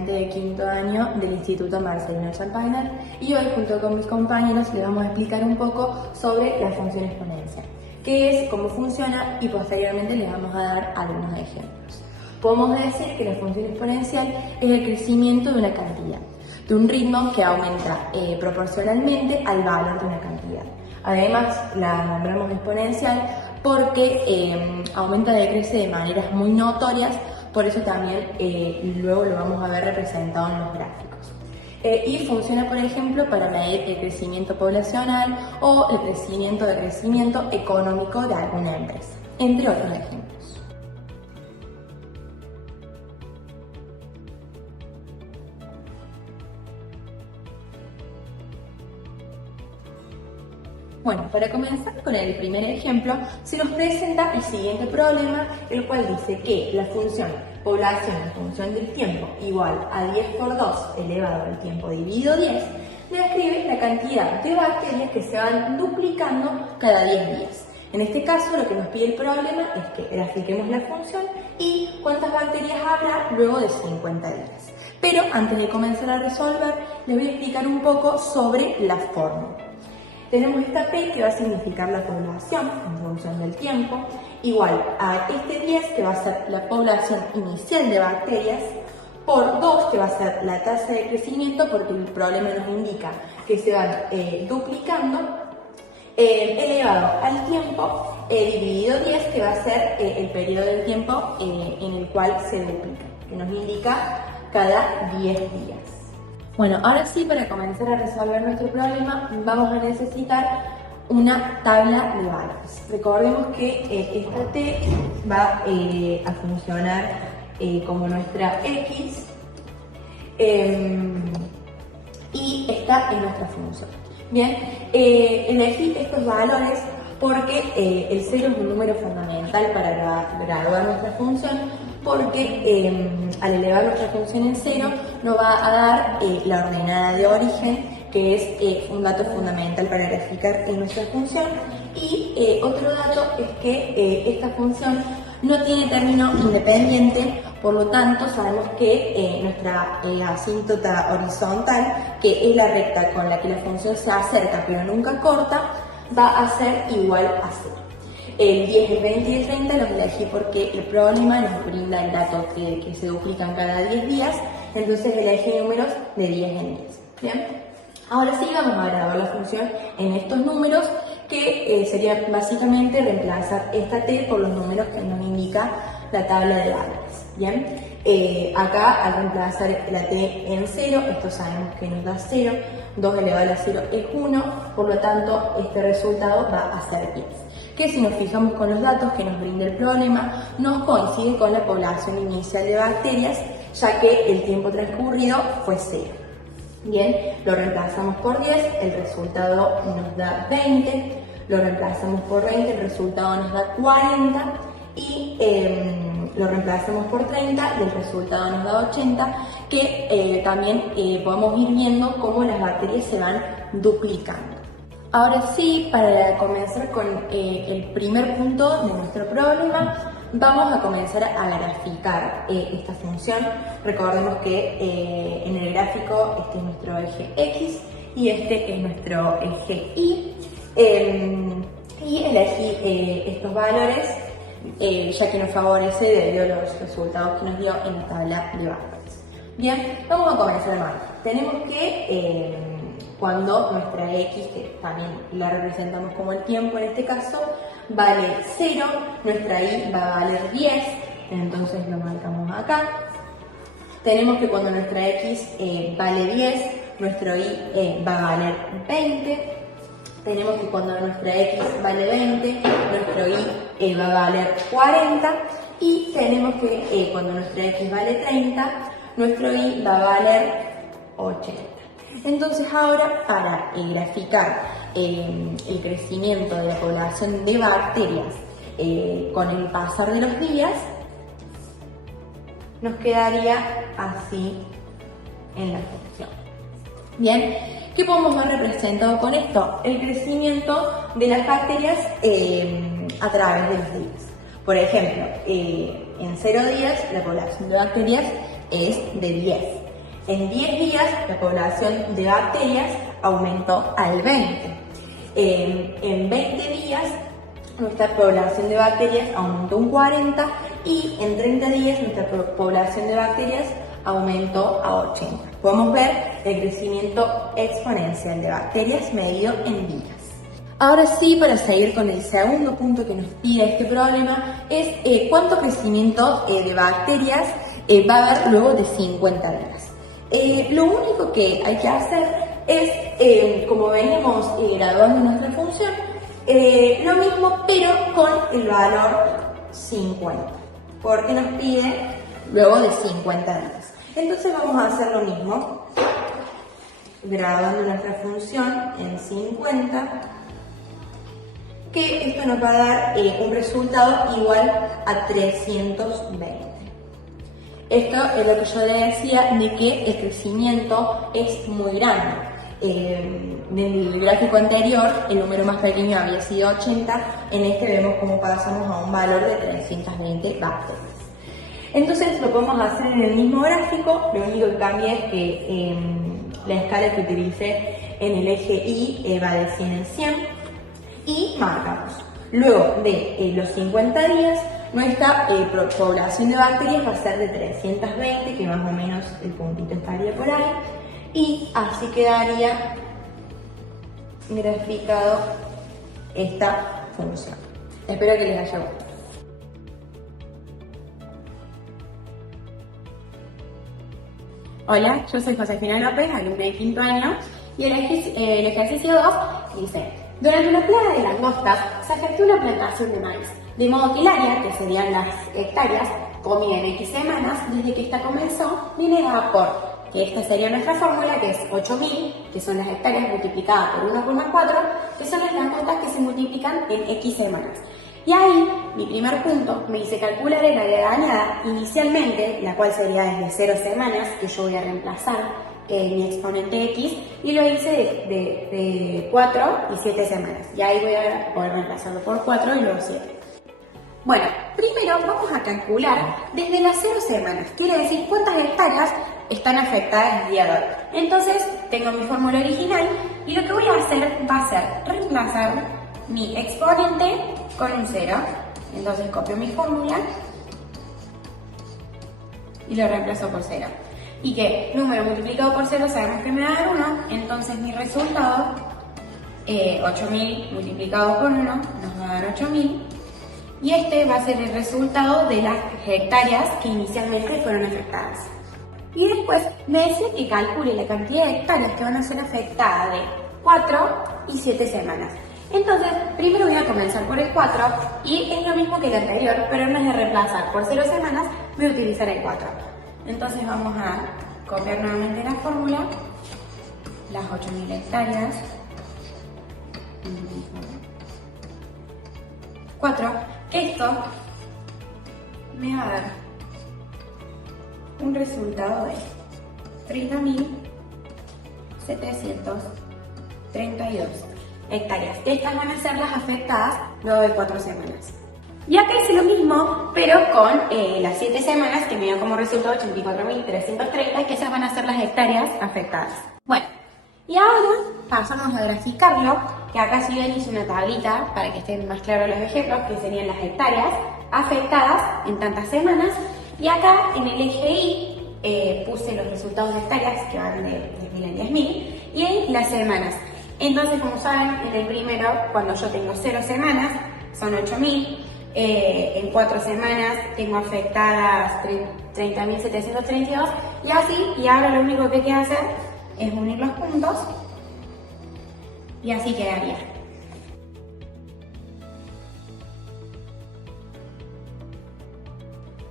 estudiante de quinto año del Instituto Marcelino Champagnat y hoy junto con mis compañeros les vamos a explicar un poco sobre la función exponencial, qué es, cómo funciona y posteriormente les vamos a dar algunos ejemplos. Podemos decir que la función exponencial es el crecimiento de una cantidad, de un ritmo que aumenta proporcionalmente al valor de una cantidad. Además, la nombramos exponencial porque aumenta y crece de maneras muy notorias, por eso también luego lo vamos a ver representado en los gráficos. Y funciona, por ejemplo, para medir el crecimiento poblacional o el crecimiento económico de alguna empresa, entre otros ejemplos. Bueno, para comenzar con el primer ejemplo, se nos presenta el siguiente problema, el cual dice que la función población en función del tiempo igual a 10 por 2 elevado al tiempo dividido 10, describe la cantidad de bacterias que se van duplicando cada 10 días. En este caso, lo que nos pide el problema es que grafiquemos la función y cuántas bacterias habrá luego de 50 días. Pero antes de comenzar a resolver, les voy a explicar un poco sobre la fórmula. Tenemos esta P que va a significar la población en función del tiempo, igual a este 10 que va a ser la población inicial de bacterias, por 2 que va a ser la tasa de crecimiento, porque el problema nos indica que se van duplicando, elevado al tiempo, dividido 10 que va a ser el periodo del tiempo en el cual se duplica, que nos indica cada 10 días. Bueno, ahora sí, para comenzar a resolver nuestro problema, vamos a necesitar una tabla de valores. Recordemos que esta T va a funcionar como nuestra X y está en nuestra función. Bien, elegí estos valores porque el 0 es un número fundamental para graduar nuestra función, porque al elevar nuestra función en 0 nos va a dar la ordenada de origen, que es un dato fundamental para graficar en nuestra función. Y otro dato es que esta función no tiene término independiente, por lo tanto sabemos que nuestra asíntota horizontal, que es la recta con la que la función se acerca pero nunca corta, va a ser igual a 0. El 10, el 20 y el 30 los elegí porque el problema nos brinda el dato que se duplican cada 10 días, entonces elegí números de 10 en 10. ¿Bien? Ahora sí vamos a grabar la función en estos números, que sería básicamente reemplazar esta T por los números que nos indica la tabla de valores. ¿Bien? Acá al reemplazar la T en 0, esto sabemos que nos da 0, 2 elevado a 0 es 1, por lo tanto este resultado va a ser 10. Que si nos fijamos con los datos que nos brinda el problema, nos coincide con la población inicial de bacterias, ya que el tiempo transcurrido fue 0. Bien, lo reemplazamos por 10, el resultado nos da 20, lo reemplazamos por 20, el resultado nos da 40 y lo reemplazamos por 30 y el resultado nos da 80, que también podemos ir viendo cómo las bacterias se van duplicando. Ahora sí, para comenzar con el primer punto de nuestro problema, vamos a comenzar a graficar esta función. Recordemos que en el gráfico este es nuestro eje X y este es nuestro eje Y. Y elegí estos valores ya que nos favorece debido a los resultados que nos dio en la tabla de valores. Bien, vamos a comenzar mal. Tenemos que cuando nuestra X, que también la representamos como el tiempo en este caso, vale 0, nuestra Y va a valer 10, entonces lo marcamos acá. Tenemos que cuando nuestra X vale 10, nuestro Y va a valer 20. Tenemos que cuando nuestra X vale 20, nuestro Y va a valer 40. Y tenemos que cuando nuestra X vale 30, nuestro Y va a valer 80. Entonces ahora, para graficar el crecimiento de la población de bacterias con el pasar de los días, nos quedaría así en la función. Bien, ¿qué podemos ver representado con esto? El crecimiento de las bacterias a través de los días. Por ejemplo, en 0 días la población de bacterias es de 10. En 10 días la población de bacterias aumentó al 20. En 20 días nuestra población de bacterias aumentó un 40 y en 30 días nuestra población de bacterias aumentó a 80. Podemos ver el crecimiento exponencial de bacterias medido en días. Ahora sí, para seguir con el segundo punto que nos pide este problema, es cuánto crecimiento de bacterias va a haber luego de 50 días. Lo único que hay que hacer es, como venimos graduando nuestra función, lo mismo pero con el valor 50, porque nos pide luego de 50 días. Entonces vamos a hacer lo mismo, graduando nuestra función en 50, que esto nos va a dar un resultado igual a 320. Esto es lo que yo le decía de que el crecimiento es muy grande. En el gráfico anterior el número más pequeño había sido 80, en este vemos cómo pasamos a un valor de 320 bacterias. Entonces lo podemos hacer en el mismo gráfico, lo único que cambia es que la escala que utilicé en el eje Y va de 100 en 100 y marcamos. Luego de los 50 días, nuestra población de bacterias va a ser de 320, que más o menos el puntito estaría por ahí, y así quedaría graficado esta función. Espero que les haya gustado. Hola, yo soy Josefina López, alumna de quinto año, y el ejercicio 2 dice: durante una plaga de langostas se afectó una plantación de maíz, de modo que el área, que serían las hectáreas, comida en X semanas, desde que esta comenzó, viene dada por, que esta sería nuestra fórmula, que es 8000, que son las hectáreas multiplicadas por 1,4, que son las langostas que se multiplican en X semanas. Y ahí, mi primer punto, me dice calcular el área dañada inicialmente, la cual sería desde 0 semanas, que yo voy a reemplazar mi exponente X, y lo hice de 4 y 7 semanas. Y ahí voy a poder reemplazarlo por 4 y luego 7. Bueno, primero vamos a calcular desde las 0 semanas, quiere decir cuántas hectáreas están afectadas el día de hoy. Entonces, tengo mi fórmula original y lo que voy a hacer va a ser reemplazar mi exponente con un 0. Entonces copio mi fórmula y lo reemplazo por 0. Y que número multiplicado por 0 sabemos que me va a dar 1, entonces mi resultado, 8000 multiplicado por 1, nos va a dar 8000. Y este va a ser el resultado de las hectáreas que inicialmente fueron afectadas. Y después me dice que calcule la cantidad de hectáreas que van a ser afectadas de 4 y 7 semanas. Entonces, primero voy a comenzar por el 4 y es lo mismo que el anterior, pero en vez de reemplazar por 0 semanas, voy a utilizar el 4. Entonces vamos a copiar nuevamente la fórmula, las 8000 hectáreas, 4, esto me va a dar un resultado de 30.732 hectáreas. Estas van a ser las afectadas luego de 4 semanas. Y acá hice lo mismo, pero con las 7 semanas, que me dio como resultado 84.330, que esas van a ser las hectáreas afectadas. Bueno, y ahora pasamos a graficarlo, que acá si ven hice una tablita para que estén más claros los ejemplos, que serían las hectáreas afectadas en tantas semanas. Y acá en el eje Y puse los resultados de hectáreas, que van de 10.000 a 10.000, y en las semanas. Entonces, como saben, en el primero, cuando yo tengo 0 semanas, son 8000. En 4 semanas tengo afectadas 30.732 y así, y ahora lo único que hay que hacer es unir los puntos y así quedaría.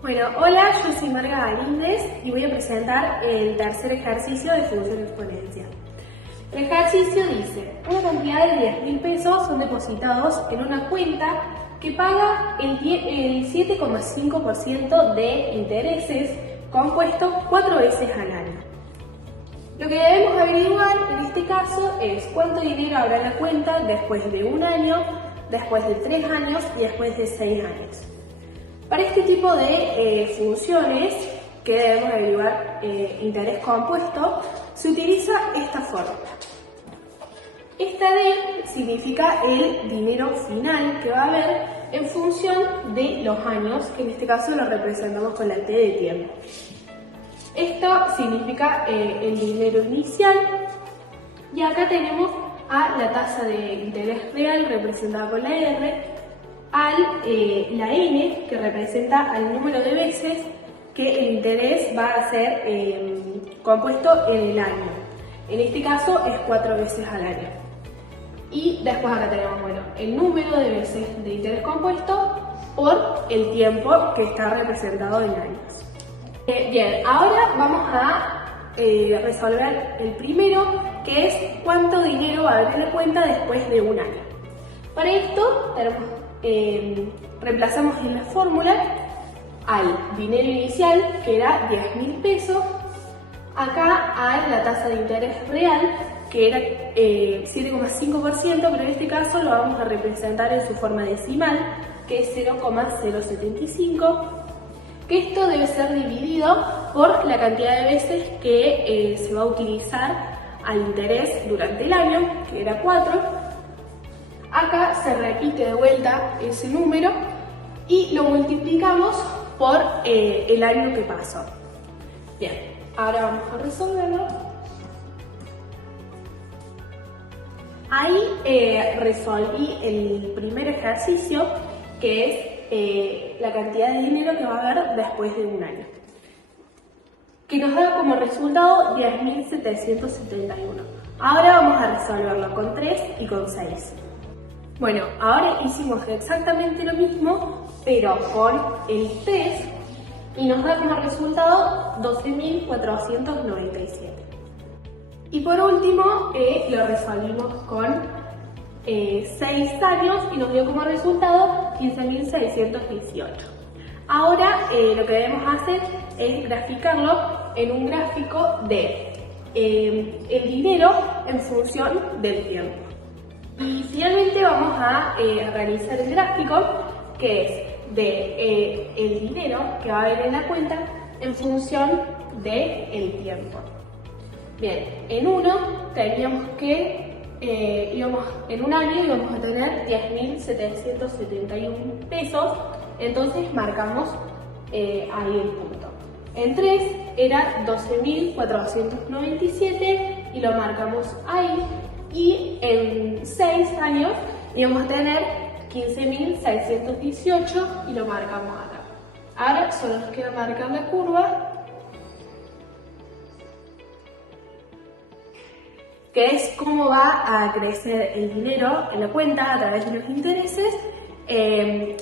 Bueno, hola, yo soy Marga Galíndez y voy a presentar el tercer ejercicio de función exponencial. El ejercicio dice: una cantidad de 10.000 pesos son depositados en una cuenta que paga el 7,5% de intereses compuestos 4 veces al año. Lo que debemos averiguar en este caso es cuánto dinero habrá en la cuenta después de 1 año, después de 3 años y después de 6 años. Para este tipo de funciones que debemos averiguar interés compuesto, se utiliza esta fórmula. Esta D significa el dinero final que va a haber en función de los años, que en este caso lo representamos con la T de tiempo. Esto significa el dinero inicial, y acá tenemos a la tasa de interés real representada con la R, la N que representa al número de veces que el interés va a ser compuesto en el año. En este caso es 4 veces al año. Y después acá tenemos, bueno, el número de veces de interés compuesto por el tiempo que está representado en años. Bien, ahora vamos a resolver el primero, que es cuánto dinero va a haber en la cuenta después de un año. Para esto reemplazamos en la fórmula al dinero inicial, que era 10.000 pesos, acá a la tasa de interés real, que era 7,5%, pero en este caso lo vamos a representar en su forma decimal, que es 0,075, que esto debe ser dividido por la cantidad de veces que se va a utilizar al interés durante el año, que era 4. Acá se repite de vuelta ese número y lo multiplicamos por el año que pasó. Bien, ahora vamos a resolverlo. Ahí resolví el primer ejercicio, que es la cantidad de dinero que va a haber después de un año, que nos da como resultado 10.771. Ahora vamos a resolverlo con 3 y con 6. Bueno, ahora hicimos exactamente lo mismo, pero con el 3, y nos da como resultado 12.497. Y por último, lo resolvimos con 6 años y nos dio como resultado 15.618. Ahora lo que debemos hacer es graficarlo en un gráfico de el dinero en función del tiempo. Y finalmente vamos a realizar el gráfico, que es de el dinero que va a haber en la cuenta en función del tiempo. Bien, en uno teníamos que en un año íbamos a tener 10.771 pesos, entonces marcamos ahí el punto. En 3 era 12.497 y lo marcamos ahí, y en 6 años íbamos a tener 15.618 y lo marcamos acá. Ahora solo nos queda marcar la curva, que es cómo va a crecer el dinero en la cuenta a través de los intereses en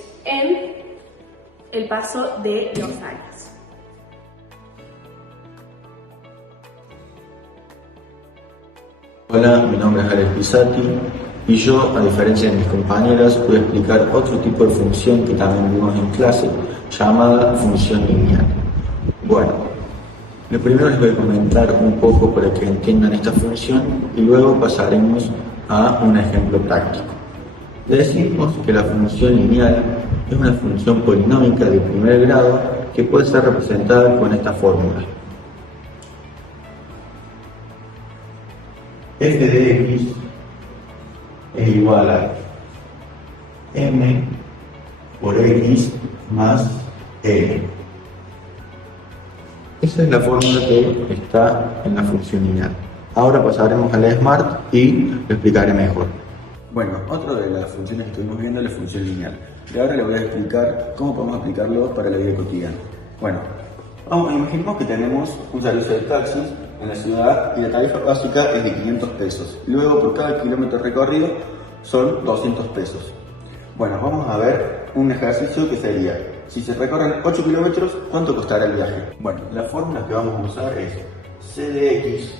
el paso de los años. Hola, mi nombre es Alex Pisati y yo, a diferencia de mis compañeras, voy a explicar otro tipo de función que también vimos en clase, llamada función lineal. Bueno, lo primero les voy a comentar un poco para que entiendan esta función y luego pasaremos a un ejemplo práctico. Decimos que la función lineal es una función polinómica de primer grado que puede ser representada con esta fórmula. F de x es igual a m por x más l. Esa es la fórmula que está en la función lineal. Ahora pasaremos a la Smart y lo explicaré mejor. Bueno, otra de las funciones que estuvimos viendo es la función lineal. Y ahora les voy a explicar cómo podemos aplicarlo para la vida cotidiana. Bueno, imaginemos que tenemos un servicio de taxis en la ciudad y la tarifa básica es de 500 pesos. Luego, por cada kilómetro recorrido, son 200 pesos. Bueno, vamos a ver un ejercicio que sería, si se recorren 8 kilómetros, ¿cuánto costará el viaje? Bueno, la fórmula que vamos a usar es c de x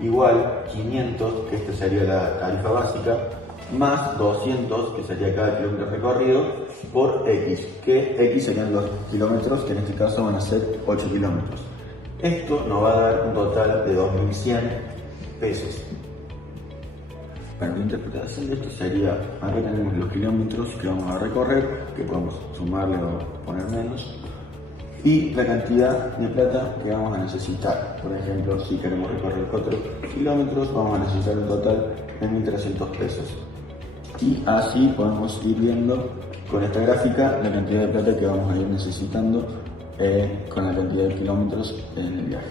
igual 500, que esta sería la tarifa básica, más 200, que sería cada kilómetro recorrido, por x, que x serían los kilómetros, que en este caso van a ser 8 kilómetros. Esto nos va a dar un total de 2.100 pesos. Bueno, la interpretación de esto sería, acá tenemos los kilómetros que vamos a recorrer, que podemos sumarle o poner menos, y la cantidad de plata que vamos a necesitar. Por ejemplo, si queremos recorrer 4 kilómetros, vamos a necesitar un total de 1.300 pesos. Y así podemos ir viendo con esta gráfica la cantidad de plata que vamos a ir necesitando con la cantidad de kilómetros en el viaje.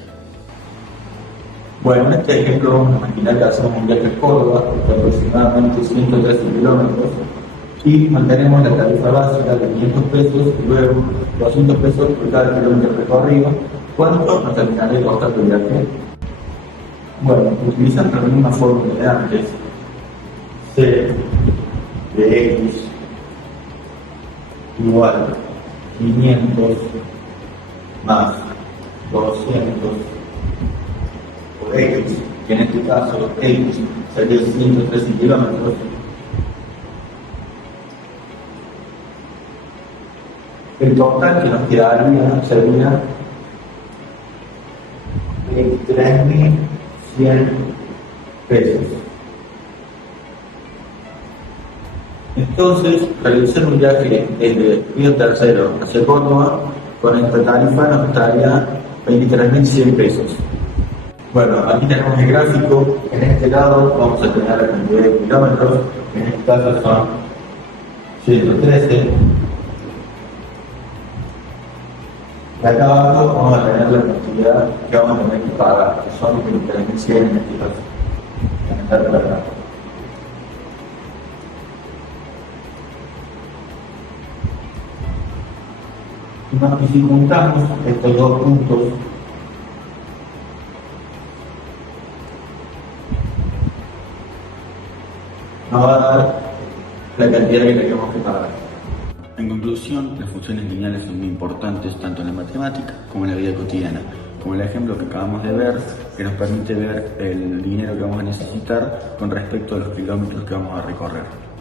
Bueno, en este ejemplo vamos a imaginar que hacemos un viaje a Córdoba de aproximadamente 113 kilómetros y mantenemos la tarifa básica de 500 pesos y luego 200 pesos por cada kilómetro recorrido. ¿Cuánto nos terminaría de costar el viaje? Bueno, utilizando la misma fórmula de antes, C de X igual 500 más 200 por X, que en este caso X sería 113 kilómetros. El total que nos quedaría sería 23.100 pesos. Entonces, realizar un viaje desde Río Tercero hacia Córdoba con esta tarifa nos estaría 23.100 pesos. Bueno, aquí tenemos el gráfico. En este lado vamos a tener la cantidad de kilómetros, en este caso son 113. Y acá abajo vamos a tener la cantidad que vamos a tener que pagar, que son 23.100 en este caso. En esta regla. Y si juntamos estos dos puntos, nos va a dar la cantidad que tenemos que pagar. En conclusión, las funciones lineales son muy importantes tanto en la matemática como en la vida cotidiana, como el ejemplo que acabamos de ver, que nos permite ver el dinero que vamos a necesitar con respecto a los kilómetros que vamos a recorrer.